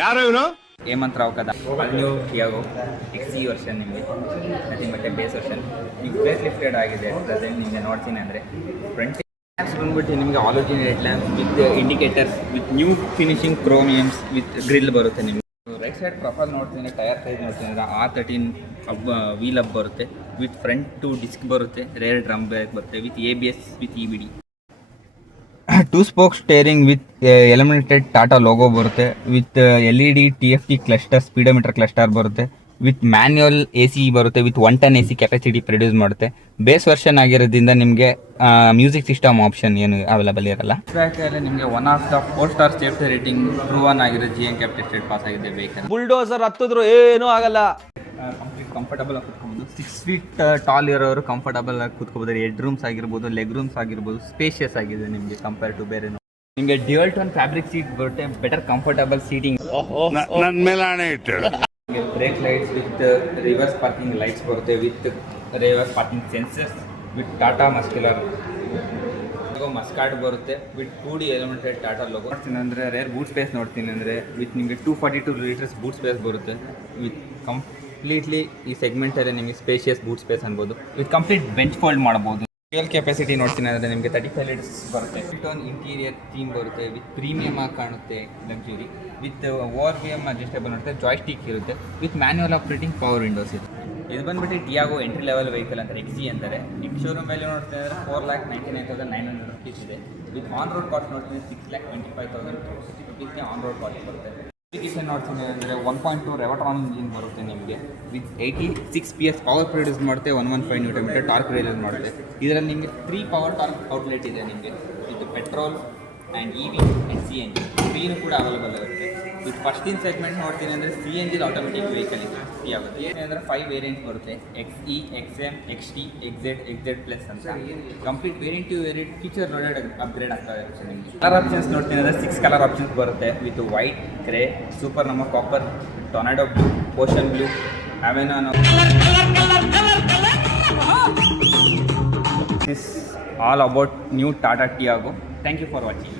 ಯಾರು ಇವನು? ಹೇಮಂತ್ ರಾವ್ ಕದ ನ್ಯೂ ಟಿಯಾಗೋ XE ವರ್ಷನ್ ನಿಮಗೆ ನಥಿಂಗ್ ಬಟ್ ಬೇಸ್ ವರ್ಷನ್ ಈಗ ಫೇಸ್ ಲಿಫ್ಟೆಡ್ ಆಗಿದೆ ಪ್ರೆಸೆಂಟ್ ನಿಮಗೆ ನೋಡ್ತೀನಿ ಅಂದರೆ ಫ್ರಂಟ್ ಲ್ಯಾಂಪ್ಸ್ ಬಂದ್ಬಿಟ್ಟು ನಿಮಗೆ halogen head lamps with indicators with new finishing chromiums with grill ಬರುತ್ತೆ ನಿಮಗೆ. ರೈಟ್ ಸೈಡ್ ಪ್ರೊಫೈಲ್ ನೋಡ್ತೀನಿ, ಟೈರ್ ಸೈಜ್ ನೋಡ್ತೀನಿ ಅಂದರೆ R13 ವೀಲ್ ಅಪ್ ಬರುತ್ತೆ ವಿತ್ ಫ್ರಂಟ್ ಟು ಡಿಸ್ಕ್ ಬರುತ್ತೆ, ರೇರ್ ಡ್ರಮ್ ಬ್ರೇಕ್ ಬರುತ್ತೆ with ABS with EBD. 2 spoke steering with eliminated Tata logo ಬರುತ್ತೆ with LED TFT cluster speedometer cluster ಬರುತ್ತೆ ವಿತ್ ಮ್ಯಾನ್ಯುಯಲ್ AC ಬರುತ್ತೆ with 1 ton AC capacity produce ಮಾಡುತ್ತೆ. Base version ಆಗಿರೋದ್ರಿಂದ ನಿಮಗೆ music system option ಏನು available ಇರಲ್ಲ. ಬ್ಯಾಕಲ್ಲಿ ನಿಮಗೆ one of the 4 star safety rating proven ಆಗಿರೋ GM ಕ್ಯಾಪ್ ಟೆಸ್ಟೆಡ್ ಪಾಸ್ ಆಗಿದೆ ವೆಹಿಕಲ್. ಬುಲ್ಡೋಸರ್ ಹತ್ತಿದ್ರು ಏನೂ ಆಗಲ್ಲ. ಕಂಪ್ಲೀಟ್ ಕಂಫರ್ಟಬಲ್ ಆಗಿ ಕೂತ್ಕೋಬೋದು. 6 feet ಟಾಲ್ ಇರೋರು ಕಂಫರ್ಟಬಲ್ ಆಗಿ ಕೂತ್ಕೋಬೋದು. ಹೆಡ್ ರೂಮ್ಸ್ ಆಗಿರ್ಬೋದು, ಲೆಗ್ ರೂಮ್ಸ್ ಆಗಿರ್ಬೋದು, ಸ್ಪೇಷಿಯಸ್ ಆಗಿದೆ ನಿಮಗೆ ಕಂಪೇರ್ ಟು ಬೇರೆ. ನಿಮಗೆ ಡ್ಯುಯಲ್ ಟೋನ್ ಫ್ಯಾಬ್ರಿಕ್ ಸೀಟ್ ಬರುತ್ತೆ, ಬೆಟರ್ ಕಂಫರ್ಟಬಲ್ ಸೀಟಿಂಗ್. ನನ್ನ ಮೇಲೆ ಆಣೆ ಇಟ್ಟು brake lights with reverse parking lights ಬರುತ್ತೆ with reverse parking sensors with Tata muscular mudguard ಬರುತ್ತೆ with 2D eliminated Tata logo. ನೋಡ್ತೀನಿ ಅಂದರೆ ರೇರ್ ಬೂಟ್ ಸ್ಪೇಸ್ ನೋಡ್ತೀನಿ ಅಂದರೆ ವಿತ್ ನಿಮಗೆ 242 ಲೀಟರ್ಸ್ ಬೂಟ್ ಸ್ಪೇಸ್ ಬರುತ್ತೆ ವಿತ್ ಕಂಪ್ಲೀಟ್ಲಿ ಈ ಸೆಗ್ಮೆಂಟಲ್ಲಿ ನಿಮಗೆ ಸ್ಪೇಷಿಯಸ್ ಬೂಟ್ ಸ್ಪೇಸ್ ಅನ್ಬೋದು ವಿತ್ ಕಂಪ್ಲೀಟ್ ಬೆಂಚ್ ಫೋಲ್ಡ್ ಮಾಡ್ಬೋದು. ಫ್ಯೂಯಲ್ ಕೆಪಾಸಿಟಿ ನೋಡ್ತೀನಿ ಅಂದರೆ ನಿಮಗೆ 35 ಲೀಟರ್ಸ್ ಬರುತ್ತೆ. ಟೋನ್ ಇಂಟೀರಿಯರ್ ಥೀಮ್ ಬರುತ್ತೆ ವಿತ್ ಪ್ರೀಮಿಯಮ್ ಆಗಿ ಕಾಣುತ್ತೆ, ಲಕ್ಸುರಿ ವಿತ್ ORVM ಅಡ್ಜಸ್ಟೇಬಲ್ ನೋಡುತ್ತೆ, ಜಾಯ್ಸ್ಟಿಕ್ ಇರುತ್ತೆ with manual operating power windows ಇದೆ. ಇದು ಬಂದ್ಬಿಟ್ಟು ಟಿಯಾಗೋ ಎಂಟ್ರಿ ಲೆವೆಲ್ ವೆಹಿಕಲ್ ಅಂತಾರೆ, XE ಅಂತಾರೆ. ಈಗ ಶೋರೂಮ್ ವ್ಯಾಲ್ಯೂ ನೋಡ್ತೀನಿ ಅಂದರೆ 4,99,900 rupees ಇದೆ ವಿತ್ ಆನ್ ರೋಡ್ ಕಾಸ್ಟ್ ನೋಡ್ತೀನಿ 6,25,000 rupeesಗೆ ಆನ್ ರೋಡ್ ಕಾಸ್ಟ್ ಬರುತ್ತೆ. ಅಪ್ಲಿಕೇಶನ್ ನೋಡ್ತೀನಿ ಅಂದರೆ 1.2 ರೆವಟ್ರಾನ್ ಇಂಜಿನ್ ಬರುತ್ತೆ ನಿಮಗೆ ವಿತ್ 86 PS ಪವರ್ ಪ್ರೊಡ್ಯೂಸ್ ಮಾಡುತ್ತೆ, 115 Nm ಟಾರ್ಕ್ ರಿಲೀಸ್ ಮಾಡುತ್ತೆ. ಇದರಲ್ಲಿ ನಿಮಗೆ 3 ಪವರ್ ಟಾರ್ಕ್ ಔಟ್ಲೆಟ್ ಇದೆ ನಿಮಗೆ with petrol and EV and CNG 3 ಕೂಡ ಅವೈಲೇಬಲ್ ಇರುತ್ತೆ. ವಿತ್ ಫಸ್ಟ್ ಇನ್ ಸೆಗ್ಮೆಂಟ್ ನೋಡ್ತೀನಿ ಅಂದರೆ CNG ಆಟೋಮೆಟಿಕ್ ವೆಹಿಕಲ್ ಇದೆ ಆಗುತ್ತೆ. ಏನಂದರೆ 5 ವೇರಿಯಂಟ್ಸ್ ಬರುತ್ತೆ, XE, XM, XT, XZ plus ಅಂತ. Complete variant to variant feature loaded upgrade ಆಗ್ತಾ ಇರುತ್ತೆ ನಿಮಗೆ. ಕಲರ್ ಆಪ್ಷನ್ಸ್ ನೋಡ್ತೀನಿ ಅಂದರೆ 6 ಕಲರ್ ಆಪ್ಷನ್ಸ್ ಬರುತ್ತೆ ವಿತ್ ವೈಟ್, ಗ್ರೇ, ಸೂಪರ್ ನಮ್ಮ copper, tornado blue, ocean blue, ಅವೆನಾನೋ. This all about new Tata Tiago. Thank you for watching.